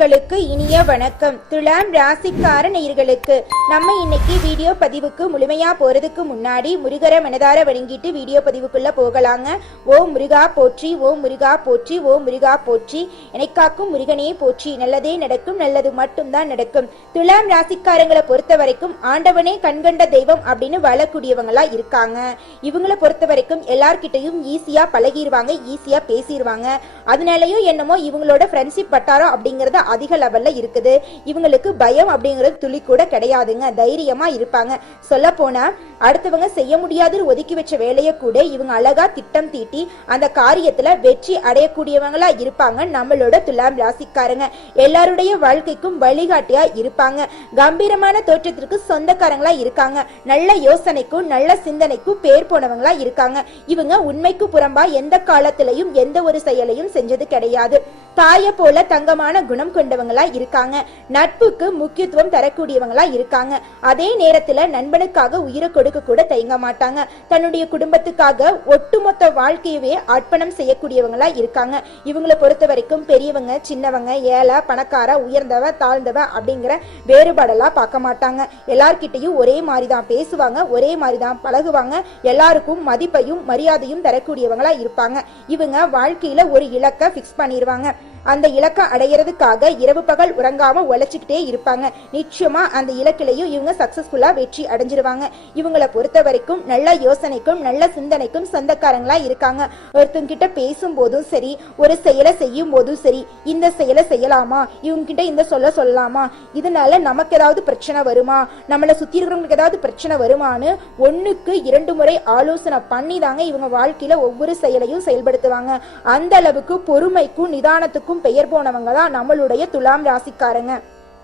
நேயர்களுக்கு இனிய வணக்கம். துலாம் ராசிக்கார நேயர்களுக்கு நம்ம இன்னைக்கு வீடியோ பதிவுக்கு முழுமையா போறதுக்கு முன்னாடி முருகரை மனதார வணங்கிட்டு வீடியோ பதிவுக்குள்ள போகலாங்க. ஓ முருகா போற்றி ஓ முருகா போற்றி ஓ முருகா போற்றி. எனக்காக்கும் முருகனே போற்றி. நல்லதே நடக்கும் நல்லது மட்டும்தான் நடக்கும். துலாம் ராசிக்காரங்களை பொறுத்த வரைக்கும் ஆண்டவனே கண்கண்ட தெய்வம் அப்படின்னு வாழக்கூடியவங்களா இருக்காங்க. இவங்கள பொறுத்த வரைக்கும் எல்லார்கிட்டையும் ஈஸியா பழகிடுவாங்க ஈஸியா பேசிடுவாங்க அதனாலயும் என்னமோ இவங்களோட ஃப்ரெண்ட்ஷிப் வட்டாரம் அப்படிங்கறது அதிக லெவல்ல இருக்குது. இவங்களுக்கு பயம் அப்படிங்கிறது துளி கூட கிடையாதுங்க. தைரியமா இருப்பாங்க. சொல்ல போனா அடுத்தவங்க செய்ய முடியாதுன்னு ஒதுக்கி வச்ச வேலையை கூட இவங்க அழகா திட்டம் தீட்டி அந்த காரியத்துல வெற்றி அடையக்கூடியவங்களா இருப்பாங்க நம்மளோட துலாம் ராசிக்காரங்க. எல்லாருடைய வாழ்க்கைக்கும் வழிகாட்டியா இருப்பாங்க. கம்பீரமான தோற்றத்திற்கு சொந்தக்காரங்களா இருக்காங்க. நல்ல யோசனைக்கும் நல்ல சிந்தனைக்கும் பேர் போனவங்களா இருக்காங்க. இவங்க உண்மைக்கு புறம்பா எந்த காலத்திலையும் எந்த ஒரு செயலையும் செஞ்சது கிடையாது. தாய போல தங்கமான குணம் கொண்டவங்களா இருக்காங்க. நட்புக்கு முக்கியத்துவம் தரக்கூடியவங்களா இருக்காங்க. அதே நேரத்துல நண்பனுக்காக உயிரை கொடுக்க கூட தயங்க மாட்டாங்க. தன்னுடைய குடும்பத்துக்காக ஒட்டுமொத்த வாழ்க்கையவே அர்ப்பணம் செய்யக்கூடியவங்களா இருக்காங்க. இவங்களை பொறுத்த வரைக்கும் பெரியவங்க சின்னவங்க ஏழை பணக்கார உயர்ந்தவ தாழ்ந்தவ அப்படிங்கிற வேறுபாடெல்லாம் பார்க்க மாட்டாங்க. எல்லார்கிட்டையும் ஒரே மாதிரி தான் பேசுவாங்க ஒரே மாதிரி தான் பழகுவாங்க. எல்லாருக்கும் மதிப்பையும் மரியாதையும் தரக்கூடியவங்களா இருப்பாங்க. இவங்க வாழ்க்கையில ஒரு இலக்கை ஃபிக்ஸ் பண்ணிடுவாங்க அந்த இலக்கை அடையிறதுக்காக இரவு பகல் உறங்காம உழைச்சிக்கிட்டே இருப்பாங்க. நிச்சயமா அந்த இலக்கிலையும் இவங்க சக்சஸ்ஃபுல்லா வெற்றி அடைஞ்சிருவாங்க. இவங்கள பொறுத்த வரைக்கும் நல்ல யோசனைக்கும் நல்ல சிந்தனைக்கும் சொந்தக்காரங்களா இருக்காங்க. ஒருத்தங்கிட்ட பேசும் பேசும்போதும் சரி ஒரு செயலை செய்யும் போதும் சரி இந்த செயலை செய்யலாமா? இவங்க கிட்ட இந்த சொல்ல சொல்லலாமா? இதனால நமக்கு ஏதாவது பிரச்சனை வருமா? நம்மளை சுத்தி இருக்கிறவங்களுக்கு ஏதாவது பிரச்சனை வருமான்னு ஒண்ணுக்கு இரண்டு முறை ஆலோசனை பண்ணி தாங்க இவங்க வாழ்க்கையில ஒவ்வொரு செயலையும் செயல்படுத்துவாங்க. அந்த அளவுக்கு பொறுமைக்கும் நிதானத்துக்கும் பெயர் போனவங்க தான் நம்மளுடைய துலாம் ராசிக்காரங்க.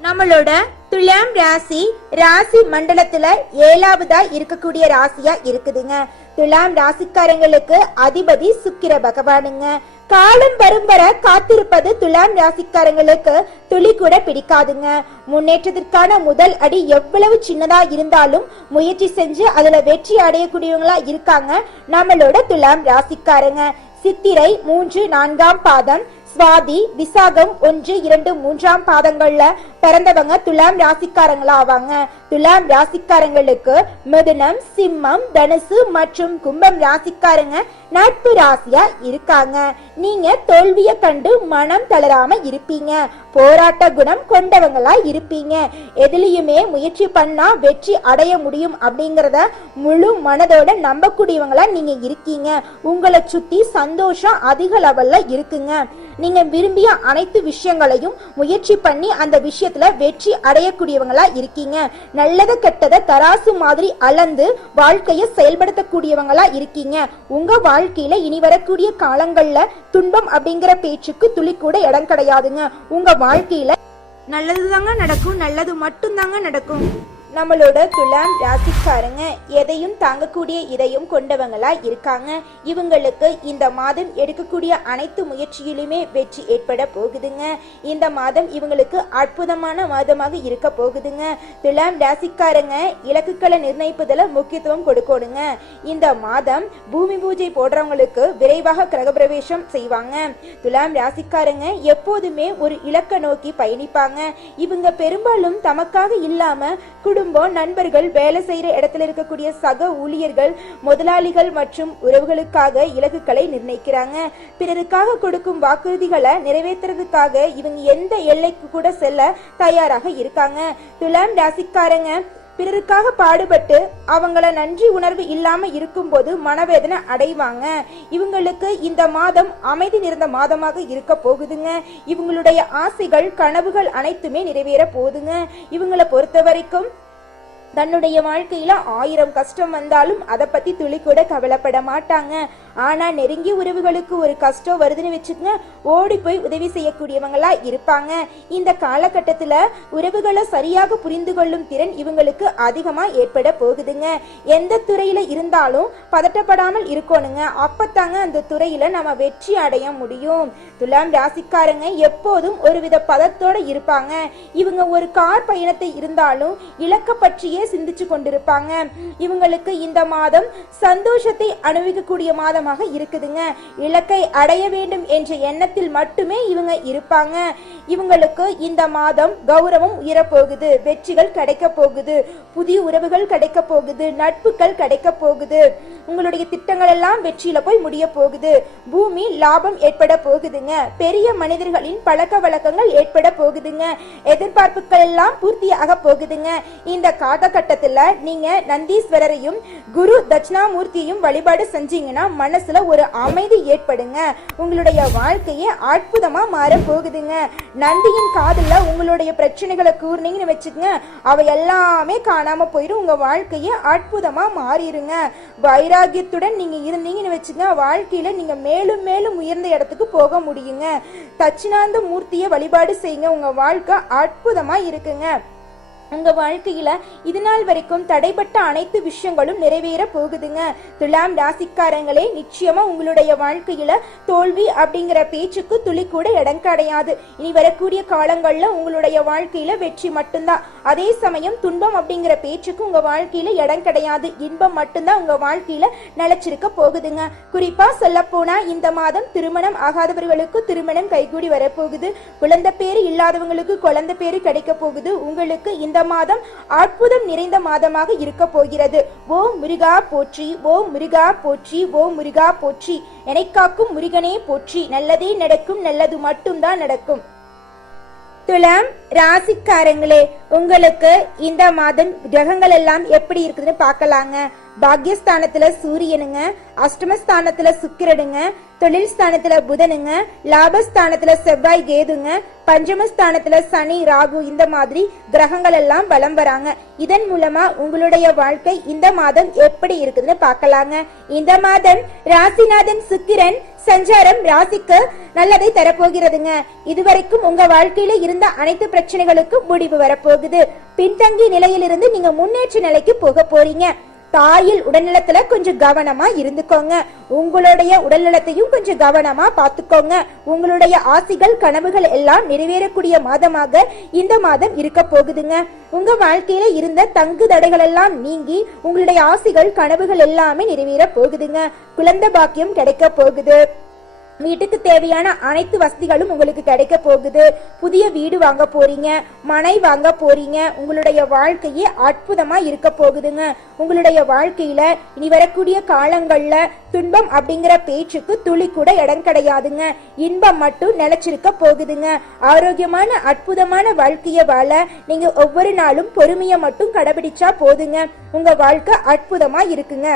நம்மளோட துலாம் ராசி ராசி மண்டலத்துல ஏழாவதா இருக்கக்கூடிய ராசியா இருக்குதுங்க. துலாம் ராசிக்காரங்களுக்கு அதிபதி சுக்கிர பகவானுங்க. காலம் வரும் வர காத்திருப்பது துலாம் ராசிக்காரங்களுக்கு துளி கூட பிடிக்காதுங்க. முன்னேற்றத்திற்கான முதல் அடி எவ்வளவு சின்னதா இருந்தாலும் முயற்சி செஞ்சு அதுல வெற்றி அடையக்கூடியவங்களா இருக்காங்க நம்மளோட துலாம் ராசிக்காரங்க. சித்திரை மூன்று நான்காம் பாதம் சுவாதி விசாகம் ஒன்று இரண்டு மூன்றாம் பாதங்கள்ல பிறந்தவங்க துலாம் ராசிக்காரங்களா ஆவாங்க துலாம் ராசிக்காரங்களுக்கு மிதுனம் சிம்மம் தனுசு மற்றும் கும்பம் ராசிக்காரங்க நட்பு ராசியா இருக்காங்க. நீங்க தோல்விய கண்டு மனம் தளராம இருப்பீங்க. போராட்ட குணம் கொண்டவங்களா இருப்பீங்க. எதுலயுமே முயற்சி பண்ணா வெற்றி அடைய முடியும் அப்படிங்கறத முழு மனதோட நம்பக்கூடியவங்களா நீங்க இருக்கீங்க. உங்களை சுத்தி சந்தோஷம் அதிக லெவல்ல இருக்குங்க. நீங்க விரும்பிய அனைத்து விஷயங்களையும் முயற்சி பண்ணி அந்த விஷயத்துல வெற்றி அடையக்கூடியவங்களா இருக்கீங்க. நல்லத கெட்டத தராசு மாதிரி அளந்து வாழ்க்கைய செயல்படுத்தக்கூடியவங்களா இருக்கீங்க. உங்க வாழ்க்கையில இனி வரக்கூடிய காலங்கள்ல துன்பம் அப்படிங்கிற பேச்சுக்கு துளி கூட இடம் கிடையாதுங்க. உங்க வாழ்க்கையில நல்லதுதாங்க நடக்கும் நல்லது மட்டும்தாங்க நடக்கும். நம்மளோட துலாம் ராசிக்காரங்க எதையும் தாங்கக்கூடிய இதையும் கொண்டவங்களா இருக்காங்க. இவங்களுக்கு இந்த மாதம் எடுக்கக்கூடிய அனைத்து முயற்சியிலுமே வெற்றி ஏற்பட போகுதுங்க. இந்த மாதம் இவங்களுக்கு அற்புதமான மாதமாக இருக்க போகுதுங்க. துலாம் ராசிக்காரங்க இலக்குகளை நிர்ணயிப்பதில் முக்கியத்துவம் கொடுக்கணுங்க. இந்த மாதம் பூமி பூஜை போடுறவங்களுக்கு விரைவாக கிரகப்பிரவேசம் செய்வாங்க. துலாம் ராசிக்காரங்க எப்போதுமே ஒரு இலக்கை நோக்கி பயணிப்பாங்க. இவங்க பெரும்பாலும் தமக்காக இல்லாம குடும்பம் நண்பர்கள் வேலை செய்யற இடத்துல இருக்கக்கூடிய சக ஊழியர்கள் முதலாளிகள் மற்றும் உறவுகளுக்காக இலக்குகளை நிர்ணயிக்கிறாங்க. பிறருக்காக கொடுக்கும் வாக்குறுதிகளை நிறைவேற்றுறதுக்காக இவங்க எந்த எல்லைக்கு கூட செல்ல தயாராக இருக்காங்க. துலாம் ராசிக்காரங்க பிறருக்காக பாடுபட்டு அவங்கள நன்றி உணர்வு இல்லாம இருக்கும்போது மனவேதனை அடைவாங்க. இவங்களுக்கு இந்த மாதம் அமைதி நிறைந்த மாதமாக இருக்க போகுதுங்க. இவங்களுடைய ஆசைகள் கனவுகள் அனைத்துமே நிறைவேற போகுதுங்க. இவங்களை பொறுத்த வரைக்கும் தன்னுடைய வாழ்க்கையில ஆயிரம் கஷ்டம் வந்தாலும் அதை பத்தி துளி கூட கவலைப்பட மாட்டாங்க. ஆனா நெருங்கிய உறவுகளுக்கு ஒரு கஷ்டம் வருதுன்னு வச்சுக்கங்க ஓடி போய் உதவி செய்யக்கூடியவங்களா இருப்பாங்க. இந்த காலகட்டத்துல உறவுகளை சரியாக புரிந்து கொள்ளும் திறன் இவங்களுக்கு அதிகமா ஏற்பட போகுதுங்க. எந்த துறையில இருந்தாலும் பதட்டப்படாமல் இருக்கணுங்க. அப்பத்தாங்க அந்த துறையில நம்ம வெற்றி அடைய முடியும். துலாம் ராசிக்காரங்க எப்போதும் ஒருவித பதத்தோட இருப்பாங்க. இவங்க ஒரு கார் பயணத்தை இருந்தாலும் இலக்க பற்றிய பற்றியே சிந்திச்சு கொண்டிருப்பாங்க. இவங்களுக்கு இந்த மாதம் சந்தோஷத்தை அனுபவிக்கக்கூடிய மாதமாக இருக்குதுங்க. இலக்கை அடைய வேண்டும் என்ற எண்ணத்தில் மட்டுமே இவங்க இருப்பாங்க. இவங்களுக்கு இந்த மாதம் கௌரவம் உயரப்போகுது வெற்றிகள் கிடைக்க போகுது புதிய உறவுகள் கிடைக்க போகுது நட்புகள் கிடைக்க போகுது. உங்களுடைய திட்டங்கள் எல்லாம் வெற்றியில போய் முடிய போகுது. பூமி லாபம் ஏற்பட போகுதுங்க. பெரிய மனிதர்களின் பழக்க வழக்கங்கள் ஏற்பட போகுதுங்க. எதிர்பார்ப்புகள் எல்லாம் பூர்த்தியாக போகுதுங்க. இந்த காலகட்டத்தில் நீங்க நந்தீஸ்வரரையும் குரு தட்சிணாமூர்த்தியையும் வழிபாடு செஞ்சீங்கன்னா மனசுல ஒரு அமைதி ஏற்படுங்க. உங்களுடைய வாழ்க்கையே அற்புதமா மாற போகுதுங்க. நந்தியின் காதில் உங்களுடைய பிரச்சனைகளை கூறினீங்கன்னு வச்சுக்கோங்க. அவை எல்லாமே காணாம போயிடும் உங்க வாழ்க்கையே அற்புதமா மாறிடுங்க வைராகியத்துடன் நீங்க இருந்தீங்கன்னு வச்சுக்கோங்க. வாழ்க்கையில நீங்க மேலும் மேலும் உயர்ந்த இடத்துக்கு போக முடியுங்க. தட்சிணாந்த மூர்த்தியை வழிபாடு செய்யுங்க. உங்க வாழ்க்கை அற்புதமா இருக்குங்க. உங்க வாழ்க்கையில இது நாள் வரைக்கும் தடைப்பட்ட அனைத்து விஷயங்களும் நிறைவேற போகுதுங்க. துலாம் ராசிக்காரங்களே நிச்சயமா உங்களுடைய வாழ்க்கையில தோல்வி அப்படிங்கிற பேச்சுக்கு துளி கூட இடம் கிடையாது. இனி வரக்கூடிய காலங்கள்ல உங்களுடைய வாழ்க்கையில வெற்றி மட்டும்தான். அதே சமயம் துன்பம் அப்படிங்கிற பேச்சுக்கு உங்க வாழ்க்கையில இடம் கிடையாது. இன்பம் மட்டும்தான் உங்க வாழ்க்கையில நிலைச்சிருக்க போகுதுங்க. குறிப்பா சொல்ல போனா இந்த மாதம் திருமணம் ஆகாதவர்களுக்கு திருமணம் கைகூடி வரப்போகுது. குழந்தை பேரு இல்லாதவங்களுக்கு குழந்தை பேரு கிடைக்க போகுது. உங்களுக்கு இந்த மாதம் அற்புதம் நிறைந்த மாதமாக இருக்க போகிறது. ஓ முருகா போற்றி ஓ முருகா போற்றி ஓ முருகா போற்றி. என்னை காக்கும் முருகனே போற்றி. நல்லதே நடக்கும் நல்லது மட்டும்தான் நடக்கும். துலாம் ராசிக்காரங்களே உங்களுக்கு இந்த மாதம் கிரகங்கள் எல்லாம் எப்படி இருக்குதுன்னு பார்க்கலாங்க. பாக்யஸ்தானத்துல சூரியனுங்க அஷ்டமஸ்தானத்துல சுக்கிரனுங்க தொழில் ஸ்தானத்துல புதனுங்க லாபஸ்தானத்துல செவ்வாய் கேதுங்க பஞ்சமஸ்தானத்துல சனி ராகு இந்த மாதிரி கிரகங்கள் எல்லாம் வலம் வராங்க. இதன் மூலமா உங்களுடைய வாழ்க்கை இந்த மாதம் எப்படி இருக்குதுன்னு பார்க்கலாங்க. இந்த மாதம் ராசிநாதன் சுக்கிரன் சஞ்சாரம் ராசிக்கு நல்லதை தரப்போகிறதுங்க. இதுவரைக்கும் உங்க வாழ்க்கையில இருந்த அனைத்து பிரச்சனைகளுக்கும் முடிவு வரப்போகுது. பின்தங்கிய நிலையிலிருந்து நீங்க முன்னேற்ற நிலைக்கு போக போறீங்க. தாயில் உடல்நலத்துல கொஞ்சம் கவனமா இருந்துக்கோங்க. உங்களுடைய உடல்நலத்தையும் கொஞ்சம் கவனமா பாத்துக்கோங்க உங்களுடைய ஆசைகள் கனவுகள் எல்லாம் நிறைவேறக்கூடிய மாதமாக இந்த மாதம் இருக்க போகுதுங்க. உங்க வாழ்க்கையில இருந்த தங்கு தடைகள் எல்லாம் நீங்கி உங்களுடைய ஆசைகள் கனவுகள் எல்லாமே நிறைவேற போகுதுங்க. குழந்தை பாக்கியம் கிடைக்க போகுது. வீட்டுக்கு தேவையான அனைத்து வசதிகளும் உங்களுக்கு கிடைக்க போகுது. புதிய வீடு வாங்க போறீங்க மனை வாங்க போறீங்க உங்களுடைய வாழ்க்கையே அற்புதமா இருக்க போகுதுங்க. உங்களுடைய வாழ்க்கையில இனி வரக்கூடிய காலங்கள்ல துன்பம் அப்படிங்கிற பேச்சுக்கு துளி கூட இடம் கிடையாதுங்க. இன்பம் மட்டும் நிலைச்சிருக்க போகுதுங்க. ஆரோக்கியமான அற்புதமான வாழ்க்கைய வாழ நீங்க ஒவ்வொரு நாளும் பொறுமையை மட்டும் கடைபிடிச்சா போதுங்க. உங்க வாழ்க்கை அற்புதமா இருக்குங்க.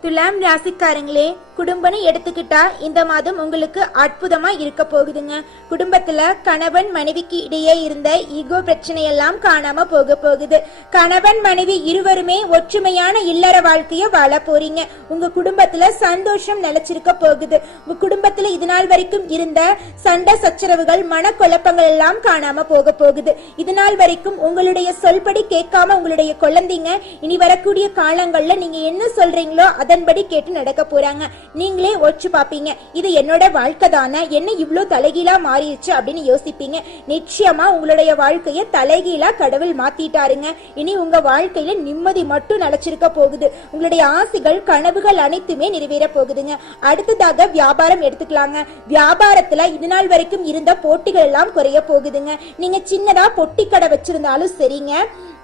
துலாம் ராசிக்காரங்களே குடும்பம்னு எடுத்துக்கிட்டா இந்த மாதம் உங்களுக்கு அற்புதமா இருக்க போகுதுங்க. குடும்பத்துல கணவன் மனைவிக்கு இடையே இருந்த ஈகோ பிரச்சனையெல்லாம் காணாம போக போகுது. கணவன் மனைவி இருவருமே ஒற்றுமையான இல்லற வாழ்க்கைய வாழ போறீங்க. உங்க குடும்பத்துல சந்தோஷம் நிலைச்சிருக்க போகுது. உங்க குடும்பத்துல இது நாள் வரைக்கும் இருந்த சண்டை சச்சரவுகள் மனக்குழப்பங்கள் எல்லாம் காணாம போக போகுது. இது நாள் வரைக்கும் உங்களுடைய சொல்படி கேட்காம உங்களுடைய குழந்தைங்க இனி வரக்கூடிய காலங்கள்ல நீங்க என்ன சொல்றீங்களோ அதன்படி கேட்டு நடக்க போறாங்க. நீங்களே ஒச்சு பாப்பீங்க. இது என்னோட வாழ்க்கை தானே. என்ன இவ்ளோ தலைகீழா மாறிடுச்சு அப்படின்னு யோசிப்பீங்க. நிச்சயமா உங்களுடைய வாழ்க்கைய தலைகீழா கடவுள் மாத்திட்டாருங்க. இனி உங்க வாழ்க்கையில நிம்மதி மட்டும் நிலைச்சிருக்க போகுது. உங்களுடைய ஆசைகள் கனவுகள் அனைத்துமே நிறைவேற போகுதுங்க. அடுத்ததாக வியாபாரம் எடுத்துக்கலாங்க. வியாபாரத்துல இது நாள் வரைக்கும் இருந்த போட்டிகள் எல்லாம் குறைய போகுதுங்க. நீங்க சின்னதா பொட்டி கடை வச்சிருந்தாலும் சரிங்க.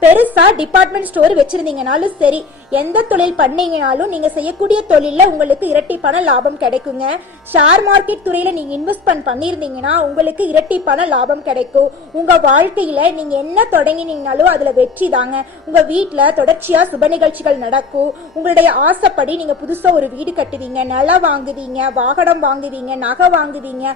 பெருசா டிபார்ட்மெண்ட் ஸ்டோர் வச்சிருந்தீங்கனாலும் சரி. எந்த தொழில் பண்ணீங்கனாலும் நீங்க செய்யக்கூடிய தொழிலில் உங்களுக்கு இரட்டிப்பான லாபம் கிடைக்குங்க. ஷேர் மார்க்கெட் துறையில நீங்க இன்வெஸ்ட்மெண்ட் பண்ணியிருந்தீங்கன்னா உங்களுக்கு இரட்டிப்பான லாபம் கிடைக்கும். உங்க வாழ்க்கையில நீங்க என்ன தொடங்கினீங்கனாலும் அதுல வெற்றி தாங்க. உங்க வீட்டுல தொடர்ச்சியா சுப நிகழ்ச்சிகள் நடக்கும். உங்களுடைய ஆசைப்படி நீங்க புதுசா ஒரு வீடு கட்டுவீங்க. நிலம் வாங்குவீங்க வாகனம் வாங்குவீங்க நகை வாங்குவீங்க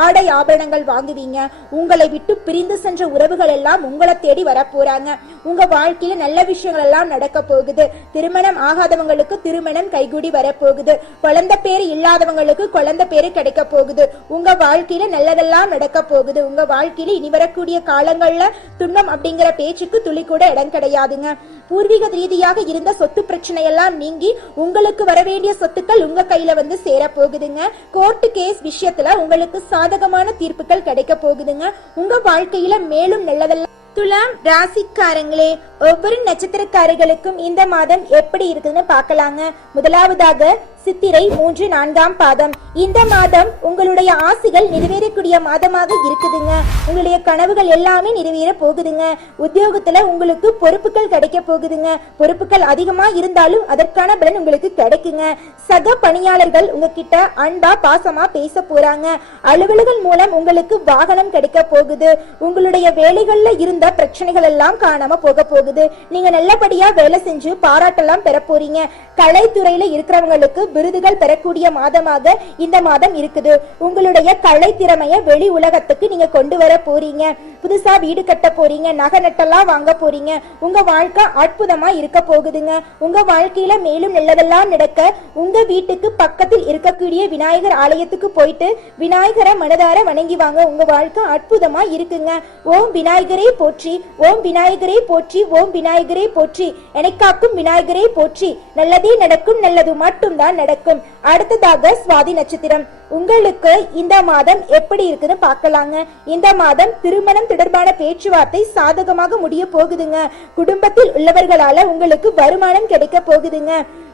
ஆடை ஆபரணங்கள் வாங்குவீங்க. உங்களை விட்டு பிரிந்து சென்ற உறவுகள் எல்லாம் உங்களை தேடி வர போறாங்க உங்க வாழ்க்கையில நல்ல விஷயங்கள் எல்லாம் நடக்க போகுது. திருமணம் ஆகாதவங்களுக்கு திருமணம் கைகூடி வரப்போகுது. குழந்தை பேர் இல்லாதவங்களுக்கு குழந்தை பேரு கிடைக்க போகுது. உங்க வாழ்க்கையில நல்லதெல்லாம் நடக்க போகுது. உங்க வாழ்க்கையில இனி வரக்கூடிய காலங்கள்ல துன்பம் அப்படிங்கிற பேச்சுக்கு துளி கூட இடம் கிடையாதுங்க. பூர்வீக ரீதியாக இருந்த சொத்து பிரச்சனை எல்லாம் நீங்கி உங்களுக்கு வர வேண்டிய சொத்துக்கள் உங்க கையில வந்து சேர போகுதுங்க. கோர்ட்டு கேஸ் விஷயத்துல உங்களுக்கு சாதகமான தீர்ப்புகள் கிடைக்க போகுதுங்க. உங்க வாழ்க்கையில மேலும் நல்லதெல்லாம் துலாம் ராசிக்காரங்களே ஒவ்வொரு நட்சத்திரக்காரர்களுக்கும் இந்த மாதம் எப்படி இருக்குதுன்னு பார்க்கலாங்க. முதலாவதாக சித்திரை மூன்று நான்காம் பாதம். இந்த மாதம் உங்களுடைய ஆசைகள் நிறைவேறக்கூடிய மாதமாக இருக்குதுங்க. உங்களுடைய கனவுகள் எல்லாமே நிறைவேற போகுதுங்க. உத்தியோகத்துல உங்களுக்கு பொறுப்புகள் கிடைக்க போகுதுங்க. பொறுப்புகள் அதிகமா இருந்தாலும் அதற்கான பலன் உங்களுக்கு கிடைக்குங்க. சக பணியாளர்கள் உங்ககிட்ட அன்பா பாசமா பேச போறாங்க. அலுவலகம் மூலம் உங்களுக்கு வாகனம் கிடைக்க போகுது. உங்களுடைய வேலைகள்ல இருந்த பிரச்சனைகள் எல்லாம் காணாம போக போகுது. நீங்க நல்லபடியா வேலை செஞ்சு பாராட்டெல்லாம் பெற போறீங்க. கலைத்துறையில இருக்கிறவங்களுக்கு விருதுகள் பெறக்கூடிய மாதமாக இந்த மாதம் இருக்குது. உங்களுடைய கலை திறமைய வெளி உலகத்துக்கு நீங்க கொண்டு வர போறீங்க. புதுசா வீடு கட்ட போறீங்க. நகை நட்டெல்லாம் வாங்க போறீங்க. உங்க வாழ்க்கை அற்புதமா இருக்க போகுதுங்க. உங்க வாழ்க்கையில மேலும் நல்லதெல்லாம் நடக்க உங்க வீட்டுக்கு பக்கத்தில் இருக்கக்கூடிய விநாயகர் ஆலயத்துக்கு போயிட்டு விநாயகரை மனதார வணங்கி வாங்க. உங்க வாழ்க்கை அற்புதமா இருக்குங்க. ஓம் விநாயகரே போற்றி ஓம் விநாயகரே போற்றி ஓம் விநாயகரே போற்றி. எனக்காக்கும் விநாயகரே போற்றி. நல்லதே நடக்கும் நல்லது மட்டும்தான் நடக்கும். அடுத்ததாக சுவாதி நட்சத்திரம். உங்களுக்கு இந்த மாதம் எப்படி இருக்குன்னு பார்க்கலாங்க. இந்த மாதம் திருமணம் தொடர்பான பேச்சுவார்த்தை சாதகமாக முடிய போகுதுங்க. குடும்பத்தில் உள்ளவர்களால உங்களுக்கு வருமானம் கிடைக்க போகுதுங்க.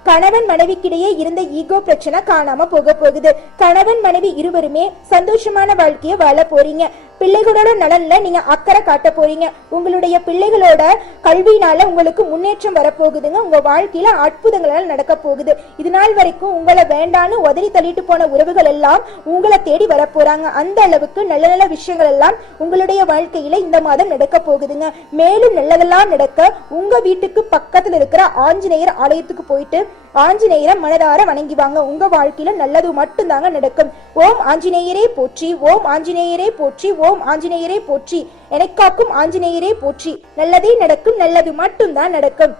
கணவன் மனைவிக்கிடையே இருந்த ஈகோ பிரச்சனை காணாம போக போகுது. கணவன் மனைவி இருவருமே சந்தோஷமான வாழ்க்கைய வாழ போறீங்க. பிள்ளைகளோட நலன்ல நீங்க அக்கறை காட்ட போறீங்க. உங்களுடைய பிள்ளைகளோட கல்வியினால உங்களுக்கு முன்னேற்றம் வரப்போகுதுங்க உங்க வாழ்க்கையில அற்புதங்களால் நடக்க போகுது. இது நாள் வரைக்கும் உங்களை வேண்டான்னு உதறி தள்ளிட்டு போன உறவுகள் எல்லாம் உங்களை தேடி வரப்போறாங்க அந்த அளவுக்கு நல்ல நல்ல விஷயங்கள் எல்லாம் உங்களுடைய வாழ்க்கையில இந்த மாதம் நடக்க போகுதுங்க. மேலும் நல்லதெல்லாம் நடக்க உங்க வீட்டுக்கு பக்கத்துல இருக்கிற ஆஞ்சநேயர் ஆலயத்துக்கு போயிட்டு ஆஞ்சநேயரை மனதார வணங்கி வாங்க உங்க வாழ்க்கையில நல்லது மட்டும்தாங்க நடக்கும். ஓம் ஆஞ்சநேயரே போற்றி ஓம் ஆஞ்சநேயரே போற்றி ஓம் ஆஞ்சநேயரே போற்றி. எனக்காக்கும் ஆஞ்சநேயரே போற்றி. நல்லதே நடக்கும் நல்லது மட்டும்தான் நடக்கும்.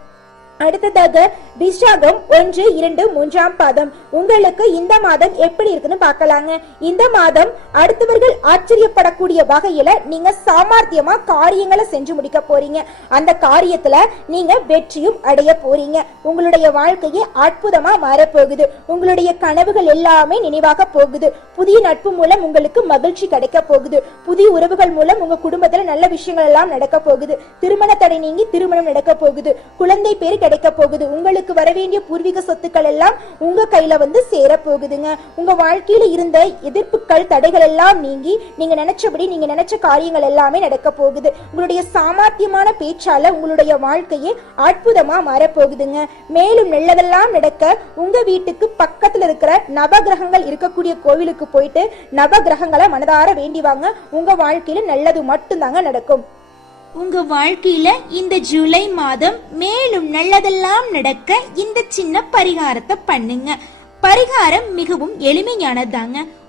அடுத்ததாக விசாகம் ஒன்று இரண்டு மூன்றாம் பாதம். உங்களுக்கு இந்த மாதம் எப்படி இருக்குன்னு பார்க்கலாங்க. இந்த மாதம் அடுத்தவர்கள் ஆச்சரியப்படக்கூடிய வகையில நீங்க சாமர்த்தியமா காரியங்களை செஞ்சு முடிக்க போறீங்க. அந்த காரியத்துல நீங்க வெற்றியும் அடைய போறீங்க. உங்களுடைய வாழ்க்கையே அற்புதமா மாறப்போகுது. உங்களுடைய கனவுகள் எல்லாமே நினைவாக போகுது. புதிய நட்பு மூலம் உங்களுக்கு மகிழ்ச்சி கிடைக்க போகுது. புதிய உறவுகள் மூலம் உங்க குடும்பத்துல நல்ல விஷயங்கள் எல்லாம் நடக்க போகுது. திருமண தடை நீங்கி திருமணம் நடக்க போகுது. குழந்தை பேர் கிடைக்க போகுது உங்களுக்கு வர வேண்டிய பூர்வீக சொத்துக்கள் எல்லாம் உங்க கையில வந்து சேர போகுதுங்க உங்க வாழ்க்கையில இருந்த எதிர்ப்புகள் தடைகள் எல்லாம் நீங்கி நீங்க நினைச்சபடி நீங்க நினைச்ச காரியங்கள் எல்லாமே நடக்க போகுது. உங்களுடைய சாமர்த்தியமான பேச்சால உங்களுடைய வாழ்க்கையே அற்புதமா மாறப்போகுதுங்க. மேலும் நல்லதெல்லாம் நடக்க உங்க வீட்டுக்கு பக்கத்துல இருக்கிற நவகிரகங்கள் இருக்கக்கூடிய கோவிலுக்கு போயிட்டு நவகிரகங்களை மனதார வேண்டிவாங்க உங்க வாழ்க்கையில நல்லது மட்டும்தாங்க நடக்கும். உங்க வாழ்க்கையில இந்த ஜூலை மாதம் மேலும் நல்லதெல்லாம் நடக்க இந்த சின்ன பரிகாரத்தை பண்ணுங்க. பரிகாரம் மிகவும் எளிமையானதாங்க.